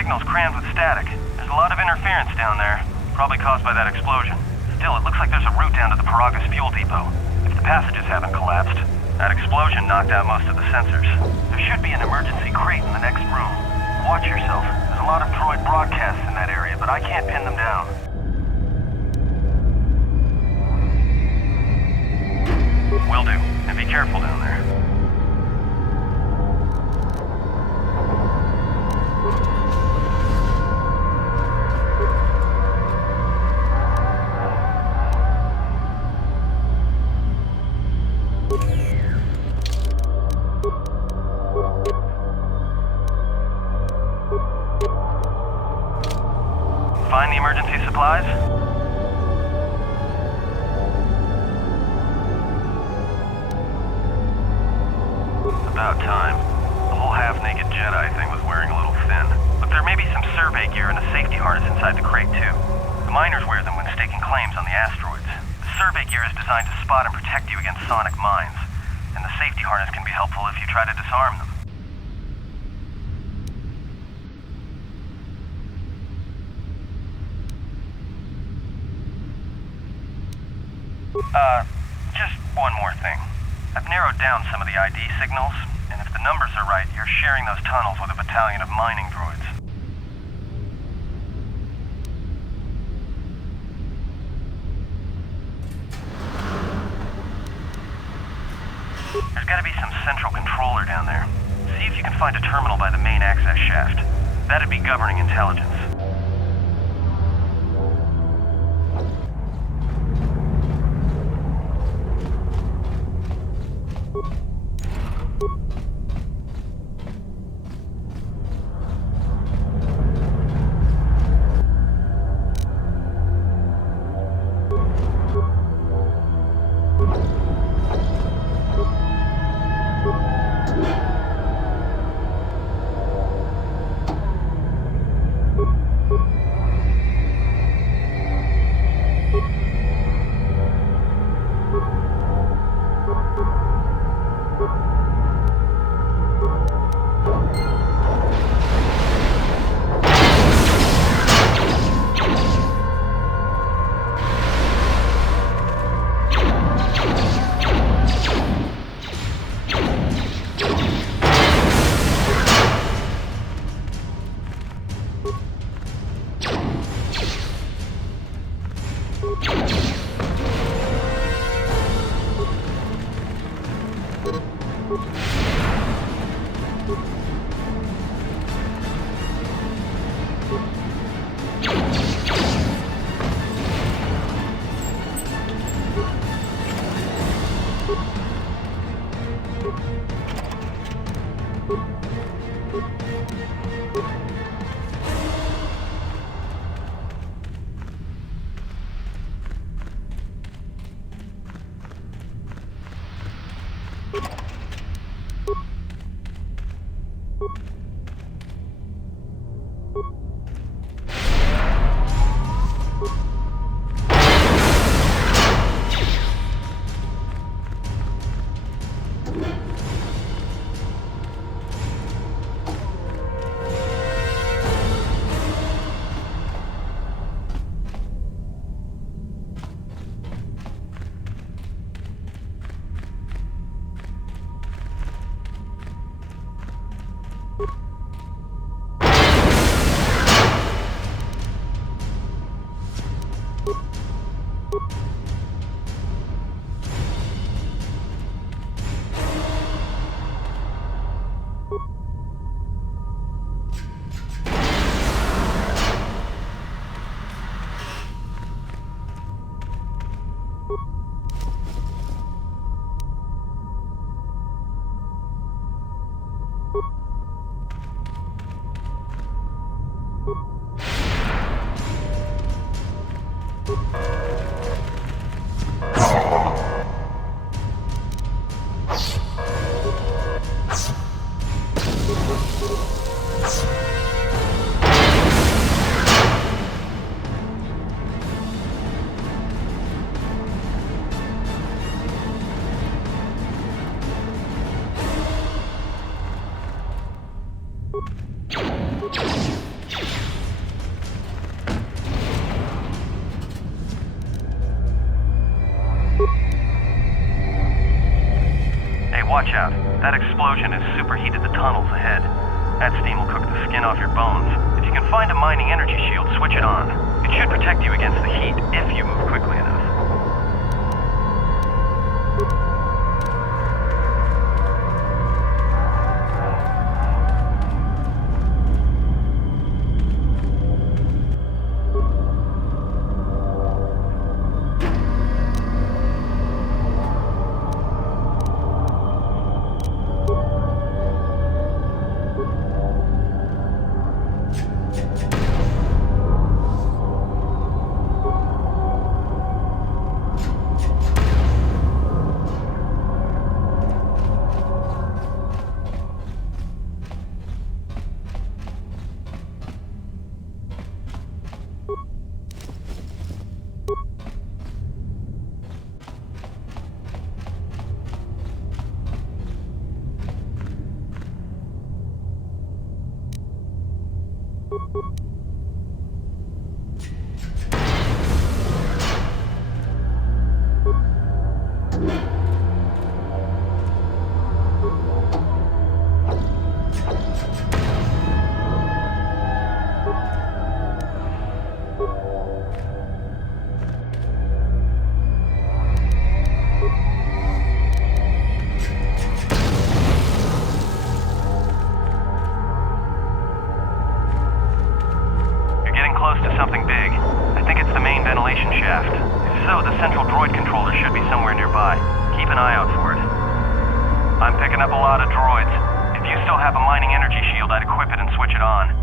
signal's crammed with static. There's a lot of interference down there, probably caused by that explosion. Still, it looks like there's a route down to the Paragas fuel depot. If the passages haven't collapsed, that explosion knocked out most of the sensors. There should be an emergency crate in the next room. Watch yourself. There's a lot of Droid broadcasts in that area, but I can't pin them down. Will do. And be careful down there. Find the emergency supplies? About time. The whole half-naked Jedi thing was wearing a little thin. But there may be some survey gear and a safety harness inside the crate, too. The miners wear them when staking claims on the asteroids. The survey gear is designed to spot and protect you against sonic mines. And the safety harness can be helpful if you try to disarm them. Just one more thing. I've narrowed down some of the ID signals, and if the numbers are right, you're sharing those tunnels with a battalion of mining droids. There's gotta be some central controller down there. See if you can find a terminal by the main access shaft. That'd be governing intelligence. watch out. That explosion has superheated the tunnels ahead. That steam will cook the skin off your bones. If you can find a mining energy shield, switch it on. It should protect you against the heat if you move quickly enough. Something big. I think it's the main ventilation shaft. If so, the central droid controller should be somewhere nearby. Keep an eye out for it. I'm picking up a lot of droids. If you still have a mining energy shield, I'd equip it and switch it on.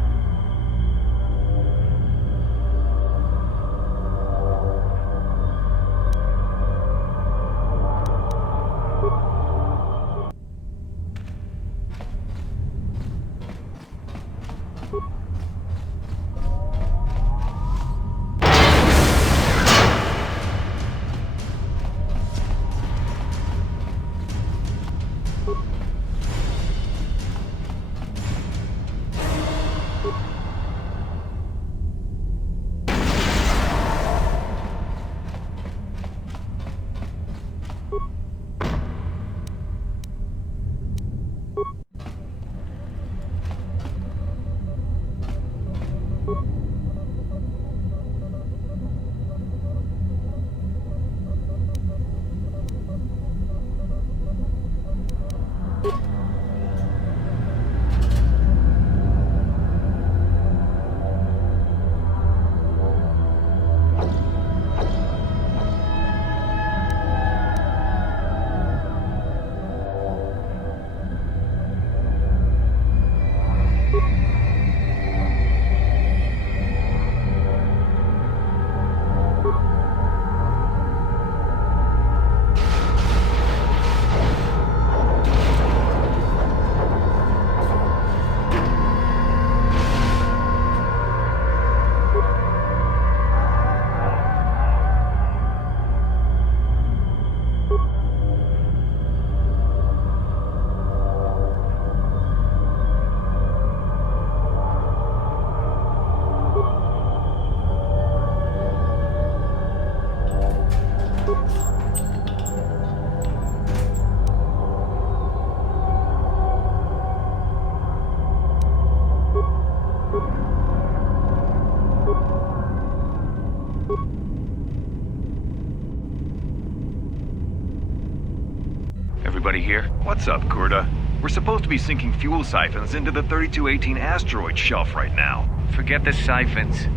Everybody here? What's up, Kurta? We're supposed to be sinking fuel siphons into the 3218 asteroid shelf right now. Forget the siphons.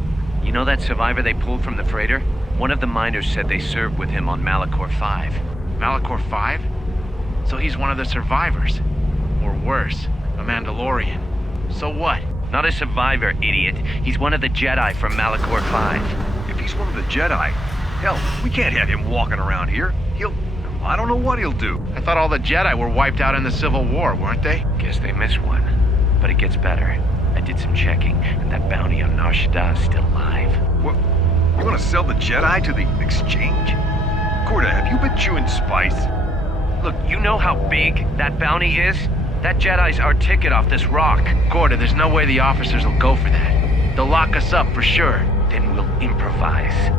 You know that survivor they pulled from the freighter? One of the miners said they served with him on Malachor 5. Malachor 5? So he's one of the survivors. Or worse, a Mandalorian. So what? Not a survivor, idiot. He's one of the Jedi from Malachor 5. If he's one of the Jedi, hell, we can't have him walking around here. I don't know what he'll do. I thought all the Jedi were wiped out in the Civil War, weren't they? Guess they missed one. But it gets better. I did some checking, and that bounty on Nar Shaddaa is still alive. What? You want to sell the Jedi to the exchange? Kurta, have you been chewing spice? Look, you know how big that bounty is? That Jedi's our ticket off this rock. Gorda, there's no way the officers will go for that. They'll lock us up for sure. Then we'll improvise.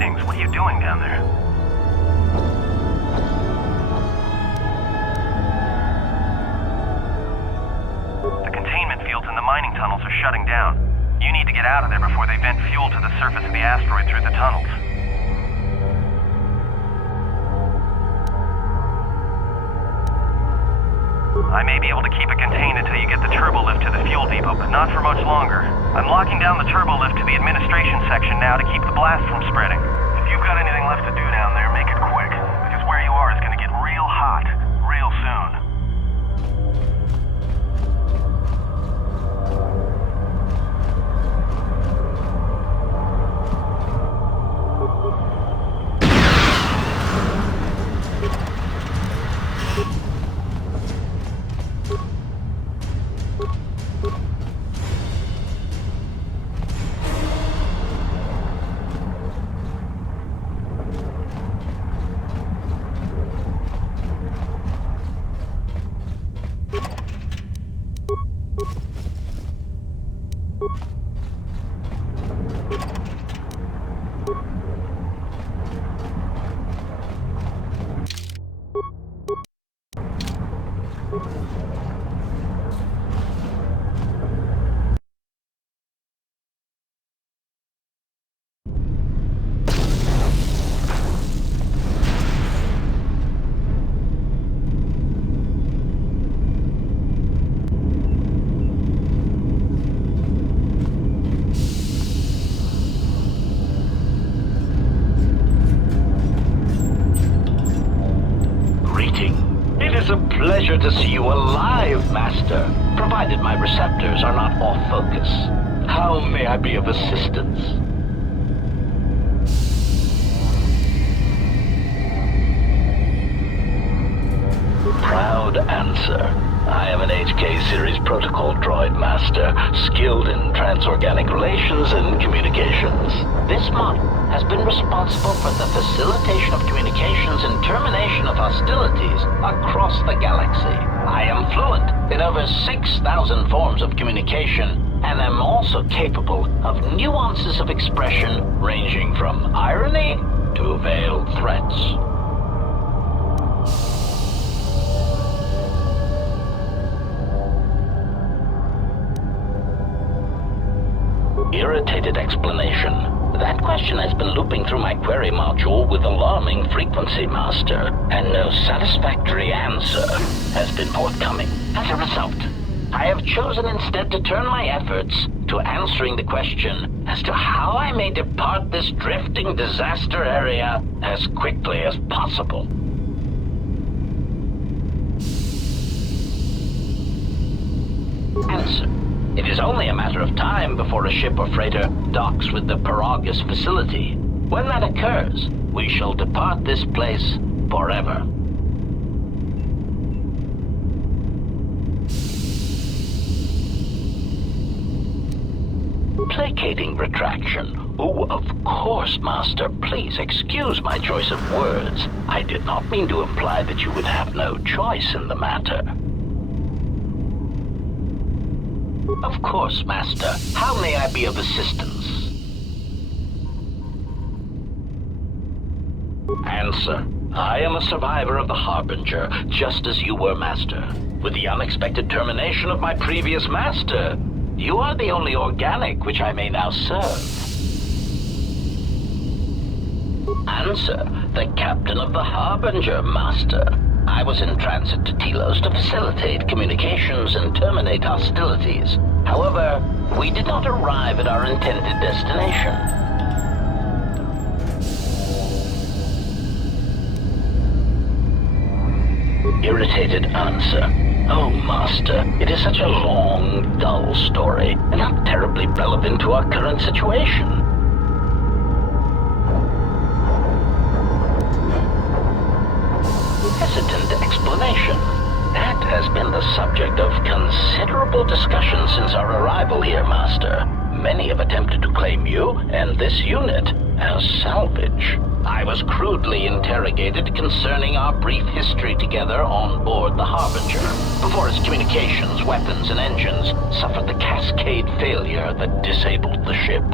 readings. What are you doing down there? The containment fields in the mining tunnels are shutting down. You need to get out of there before they vent fuel to the surface of the asteroid through the tunnels. I may be able to keep it contained until you get the turbo lift to the fuel depot, but not for much longer. I'm locking down the turbo lift to the administration section now to keep the blast from spreading. If you've got anything left to do down there, make it quick, because where you are is going to get real hot real soon. Pleasure to see you alive, Master, provided my receptors are not off focus. How may I be of assistance? Proud answer. I am an HK series protocol droid master, skilled in transorganic relations and communications. This model has been responsible for the facilitation of communications and termination of hostilities across the galaxy. I am fluent in over 6,000 forms of communication, and am also capable of nuances of expression ranging from irony to veiled threats. Irritated explanation. That question has been looping through my query module with alarming frequency, Master, and no satisfactory answer has been forthcoming. As a result, I have chosen instead to turn my efforts to answering the question as to how I may depart this drifting disaster area as quickly as possible. Answer. It is only a matter of time before a ship or freighter docks with the Paragus facility. When that occurs, we shall depart this place forever. Placating retraction. Oh, of course, Master. Please excuse my choice of words. I did not mean to imply that you would have no choice in the matter. Of course, Master. How may I be of assistance? Answer. I am a survivor of the Harbinger, just as you were, Master. With the unexpected termination of my previous Master, you are the only organic which I may now serve. Answer. The captain of the Harbinger, Master. I was in transit to Telos to facilitate communications and terminate hostilities. However, we did not arrive at our intended destination. Irritated answer. Oh, Master, it is such a long, dull story, and not terribly relevant to our current situation. Hesitant explanation. That has been the subject of considerable discussion since our arrival here, Master. Many have attempted to claim you and this unit as salvage. I was crudely interrogated concerning our brief history together on board the Harbinger, before its communications, weapons, and engines suffered the cascade failure that disabled the ship.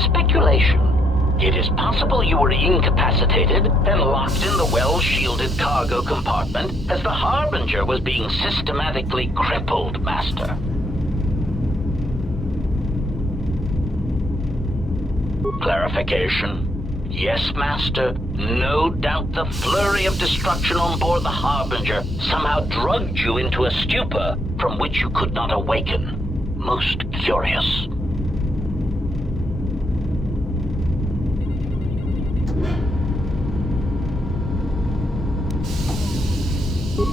Speculation. It is possible you were incapacitated and locked in the well-shielded cargo compartment as the Harbinger was being systematically crippled, Master. Clarification. Yes, Master. No doubt the flurry of destruction on board the Harbinger somehow drugged you into a stupor from which you could not awaken. Most curious.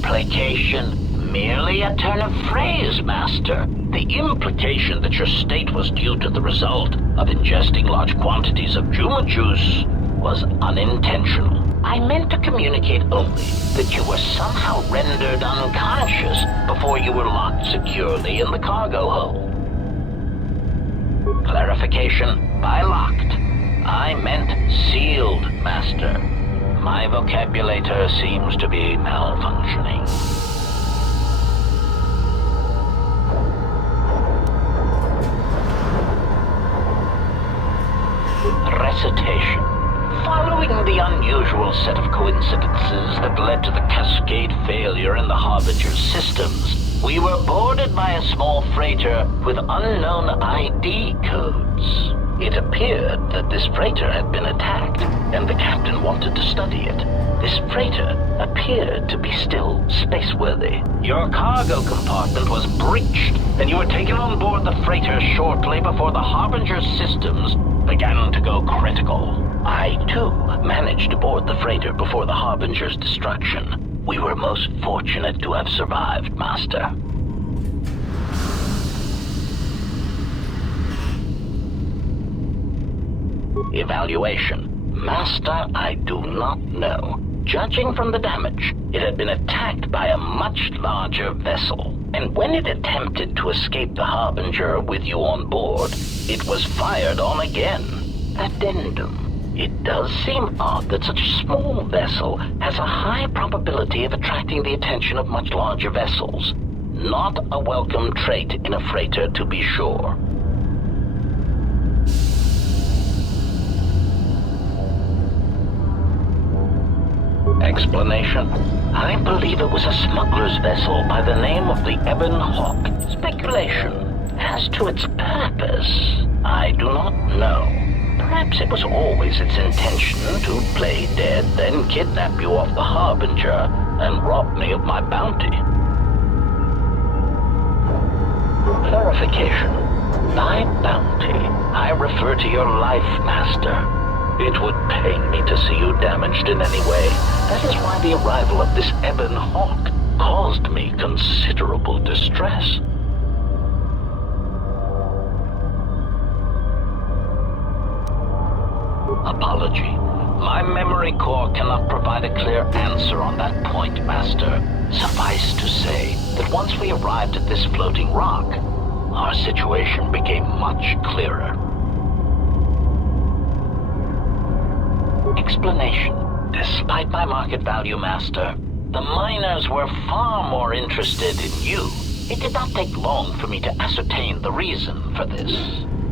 Placation, merely a turn of phrase, Master. The implication that your state was due to the result of ingesting large quantities of Juma juice was unintentional. I meant to communicate only that you were somehow rendered unconscious before you were locked securely in the cargo hold. Clarification, by locked, I meant sealed, Master. My vocabulator seems to be malfunctioning. Recitation. Following the unusual set of coincidences that led to the cascade failure in the Harbinger's systems, we were boarded by a small freighter with unknown ID codes. It appeared that this freighter had been attacked, and the captain wanted to study it. This freighter appeared to be still spaceworthy. Your cargo compartment was breached, and you were taken on board the freighter shortly before the Harbinger's systems began to go critical. I, too, managed to board the freighter before the Harbinger's destruction. We were most fortunate to have survived, Master. Evaluation. Master, I do not know. Judging from the damage, it had been attacked by a much larger vessel. And when it attempted to escape the Harbinger with you on board, it was fired on again. Addendum. It does seem odd that such a small vessel has a high probability of attracting the attention of much larger vessels. Not a welcome trait in a freighter, to be sure. Explanation. I believe it was a smuggler's vessel by the name of the Ebon Hawk. Speculation. As to its purpose, I do not know. Perhaps it was always its intention to play dead, then kidnap you off the Harbinger and rob me of my bounty. Clarification. By bounty, I refer to your life, Master. It would pain me to see you damaged in any way. That is why the arrival of this Ebon Hawk caused me considerable distress. Apology. My memory core cannot provide a clear answer on that point, Master. Suffice to say that once we arrived at this floating rock, our situation became much clearer. Explanation. Despite my market value, Master, the miners were far more interested in you. It did not take long for me to ascertain the reason for this.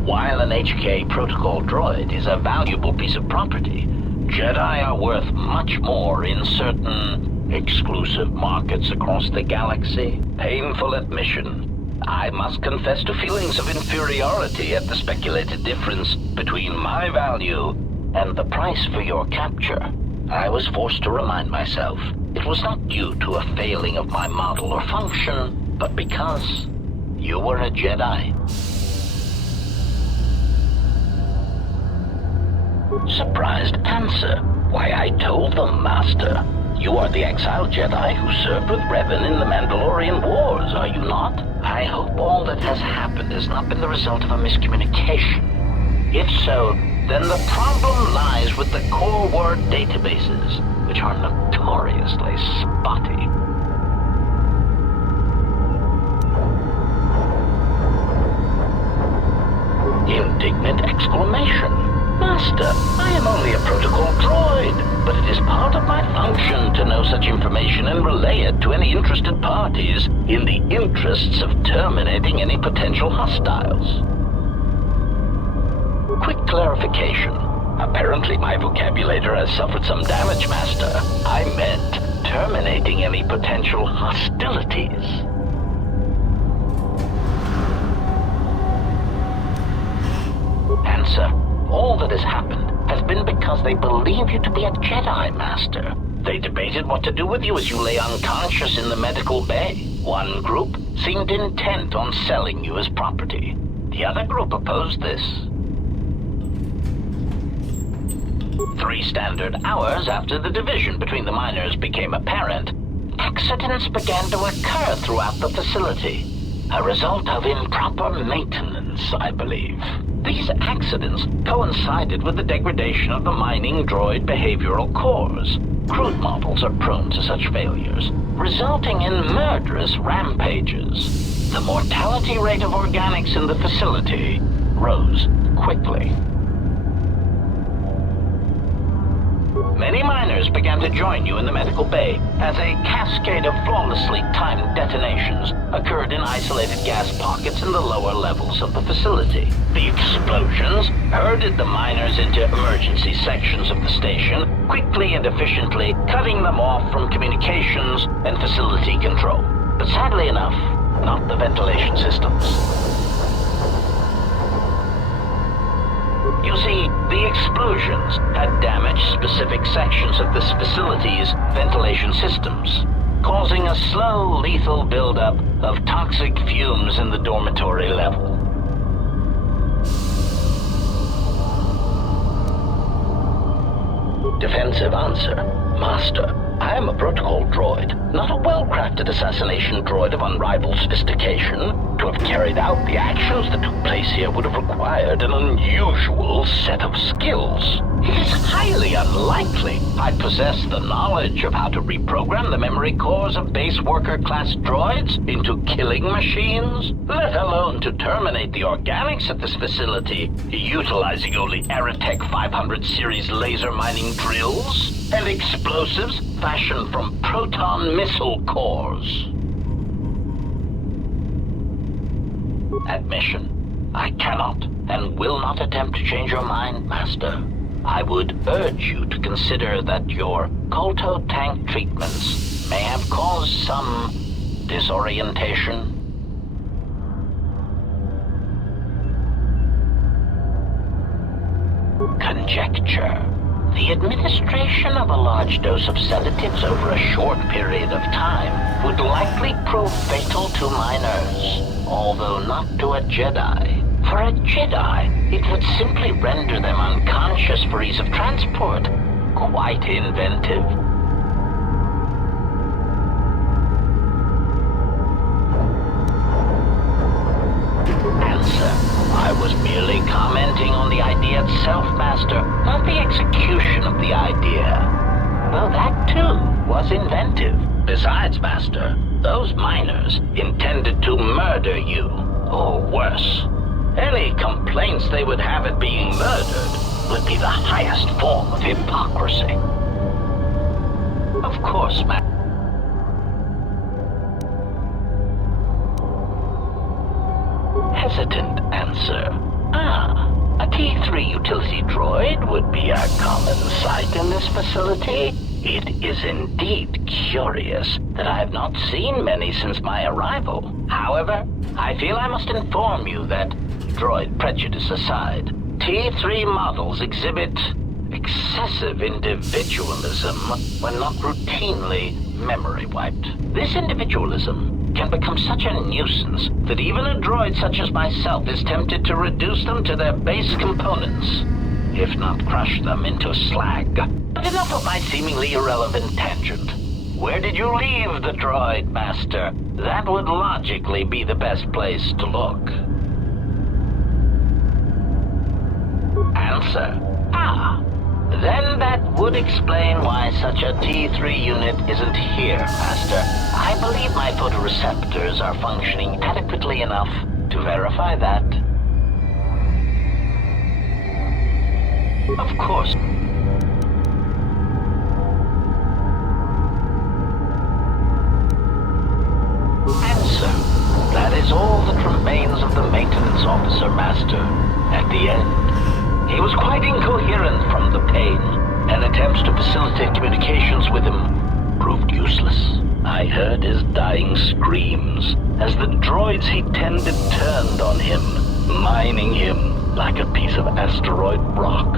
While an HK protocol droid is a valuable piece of property, Jedi are worth much more in certain exclusive markets across the galaxy. Painful admission. I must confess to feelings of inferiority at the speculated difference between my value and the price for your capture. I was forced to remind myself it was not due to a failing of my model or function, but because you were a Jedi. Surprised answer. Why, I told them, Master. You are the exiled Jedi who served with Revan in the Mandalorian Wars, are you not? I hope all that has happened has not been the result of a miscommunication. If so, then the problem lies with the core word databases, which are notoriously spotty. Indignant exclamation. Master, I am only a protocol droid, but it is part of my function to know such information and relay it to any interested parties in the interests of terminating any potential hostiles. quick clarification. Apparently my vocabulator has suffered some damage, Master. I meant terminating any potential hostilities. Answer. All that has happened has been because they believe you to be a Jedi, Master. They debated what to do with you as you lay unconscious in the medical bay. One group seemed intent on selling you as property. The other group opposed this. 3 standard hours after the division between the miners became apparent, accidents began to occur throughout the facility. A result of improper maintenance, I believe. These accidents coincided with the degradation of the mining droid behavioral cores. Crude models are prone to such failures, resulting in murderous rampages. The mortality rate of organics in the facility rose quickly. Many miners began to join you in the medical bay as a cascade of flawlessly timed detonations occurred in isolated gas pockets in the lower levels of the facility. The explosions herded the miners into emergency sections of the station, quickly and efficiently cutting them off from communications and facility control. But sadly enough, not the ventilation systems. You see, the explosions had damaged specific sections of this facility's ventilation systems, causing a slow, lethal buildup of toxic fumes in the dormitory level. Defensive answer. Master, I am a protocol droid, not a well-crafted assassination droid of unrivaled sophistication. To have carried out the actions that took place here would have required an unusual set of skills. It is highly unlikely I possess the knowledge of how to reprogram the memory cores of base worker-class droids into killing machines, let alone to terminate the organics at this facility, utilizing only Aerotech 500 series laser mining drills and explosives fashioned from proton missile cores. Admission. I cannot and will not attempt to change your mind, Master. I would urge you to consider that your KOTOR tank treatments may have caused some disorientation. Conjecture. The administration of a large dose of sedatives over a short period of time would likely prove fatal to miners, although not to a Jedi. For a Jedi, it would simply render them unconscious for ease of transport. Quite inventive. Answer. I was merely commenting on the idea itself, Master, not the execution of the idea. Though that, too, was inventive. Besides, Master, those miners intended to murder you, or worse. Any complaints they would have at being murdered would be the highest form of hypocrisy. Of course, Hesitant answer. A T3 utility droid would be a common sight in this facility. It is indeed curious that I have not seen many since my arrival. However, I feel I must inform you that, droid prejudice aside, T3 models exhibit excessive individualism when not routinely memory wiped. This individualism can become such a nuisance that even a droid such as myself is tempted to reduce them to their base components, if not crush them into slag. But enough of my seemingly irrelevant tangent. Where did you leave the droid, Master? That would logically be the best place to look. Answer. Then that would explain why such a T3 unit isn't here, Master. I believe my photoreceptors are functioning adequately enough to verify that. Of course. Answer. That is all that remains of the maintenance officer, Master. At the end, He was quite incoherent from the pain, and attempts to facilitate communications with him proved useless. I heard his dying screams as the droids he tended turned on him, mining him like a piece of asteroid rock.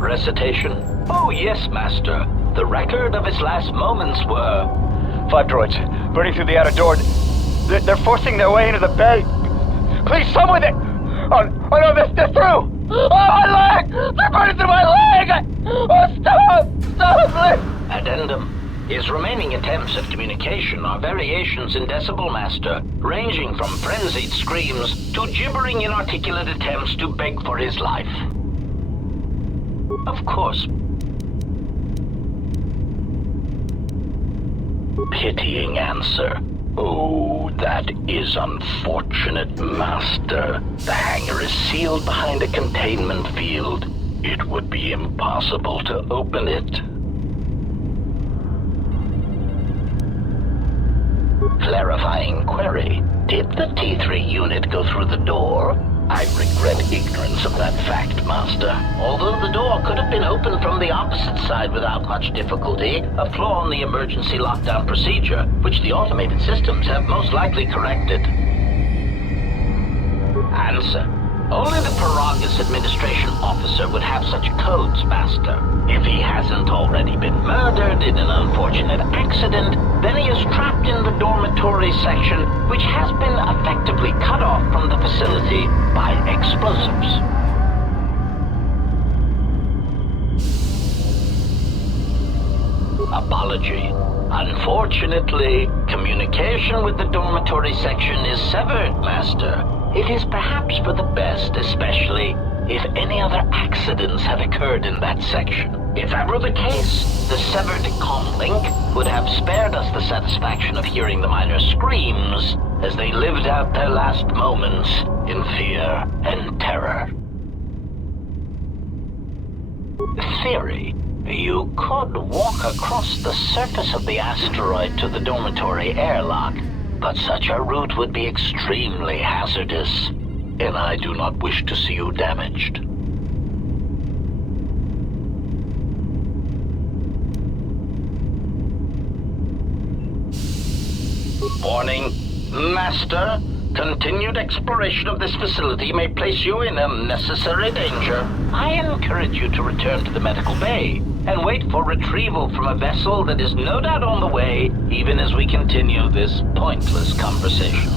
Recitation? Oh yes, Master. The record of his last moments were... 5 droids, burning through the outer door. They're forcing their way into the bay. Please, someone that... Oh no, they're through! Oh, my leg! They're burning through my leg! Oh, stop, please! Addendum. His remaining attempts at communication are variations in Decibel Master, ranging from frenzied screams to gibbering inarticulate attempts to beg for his life. Of course. Pitying answer. Oh, that is unfortunate, Master. The hangar is sealed behind a containment field. It would be impossible to open it. Clarifying query. Did the T3 unit go through the door? I regret ignorance of that fact, Master. Although the door could have been opened from the opposite side without much difficulty, a flaw in the emergency lockdown procedure, which the automated systems have most likely corrected. Answer. Only the Paragus administration officer would have such codes, Master. If he hasn't already been murdered in an unfortunate accident, then he is trapped in the dormitory section, which has been effectively cut off from the facility by explosives. Apology. Unfortunately, communication with the dormitory section is severed, Master. It is perhaps for the best, especially if any other accidents have occurred in that section. If that were the case, the severed comm link would have spared us the satisfaction of hearing the miners' screams as they lived out their last moments in fear and terror. Theory. You could walk across the surface of the asteroid to the dormitory airlock, but such a route would be extremely hazardous, and I do not wish to see you damaged. Warning, Master. Continued exploration of this facility may place you in unnecessary danger. I encourage you to return to the medical bay and wait for retrieval from a vessel that is no doubt on the way, even as we continue this pointless conversation.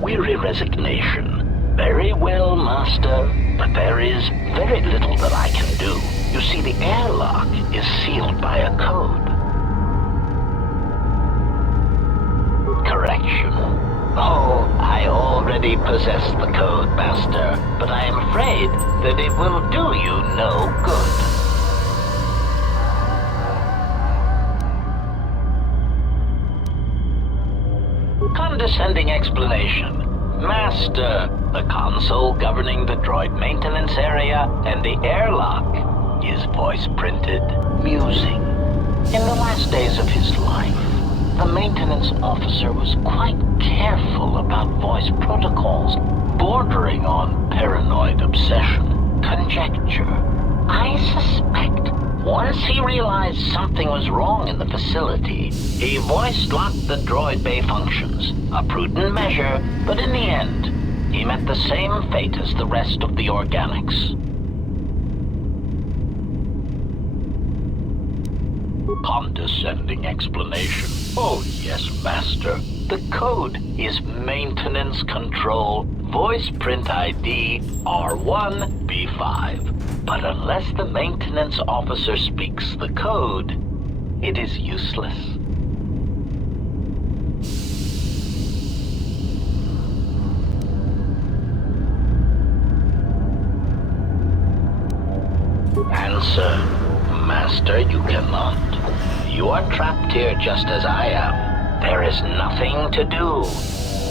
Weary resignation. Very well, Master, but there is very little that I can do. You see, the airlock is sealed by a code. Correction. Oh, I already possess the code, Master, but I am afraid that it will do you no good. Condescending explanation. Master, the console governing the droid maintenance area and the airlock is voice-printed, musing. In the last days of his life, the maintenance officer was quite careful about voice protocols, bordering on paranoid obsession. Conjecture. I suspect once he realized something was wrong in the facility, he voice-locked the droid bay functions. A prudent measure, but in the end, he met the same fate as the rest of the organics. Condescending explanation. Oh yes, Master. The code is Maintenance Control Voice Print ID R1B5. But unless the maintenance officer speaks the code, it is useless. Answer. Master, you cannot. You are trapped here just as I am. There is nothing to do,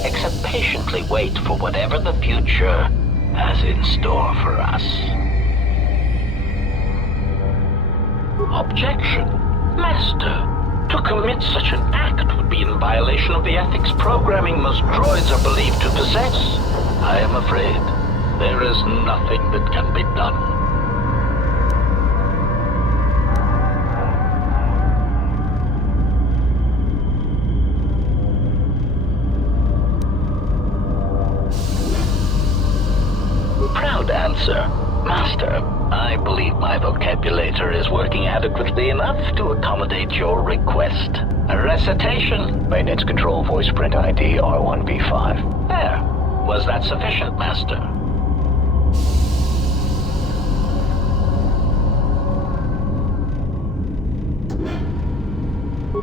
except patiently wait for whatever the future has in store for us. Objection. Master, to commit such an act would be in violation of the ethics programming most droids are believed to possess. I am afraid there is nothing that can be done. Proud answer. Master, I believe my vocabulator is working adequately enough to accommodate your request. A recitation. Maintenance control voice print ID R1V5. There. Was that sufficient, Master?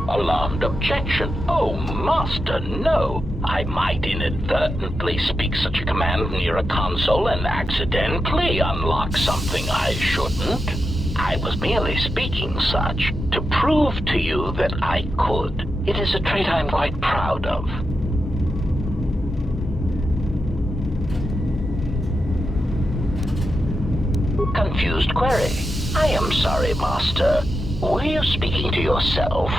Alarmed objection. Oh, Master, no. I might inadvertently speak such a command near a console and accidentally unlock something I shouldn't. I was merely speaking such to prove to you that I could. It is a trait I'm quite proud of. Confused query. I am sorry, Master. Were you speaking to yourself?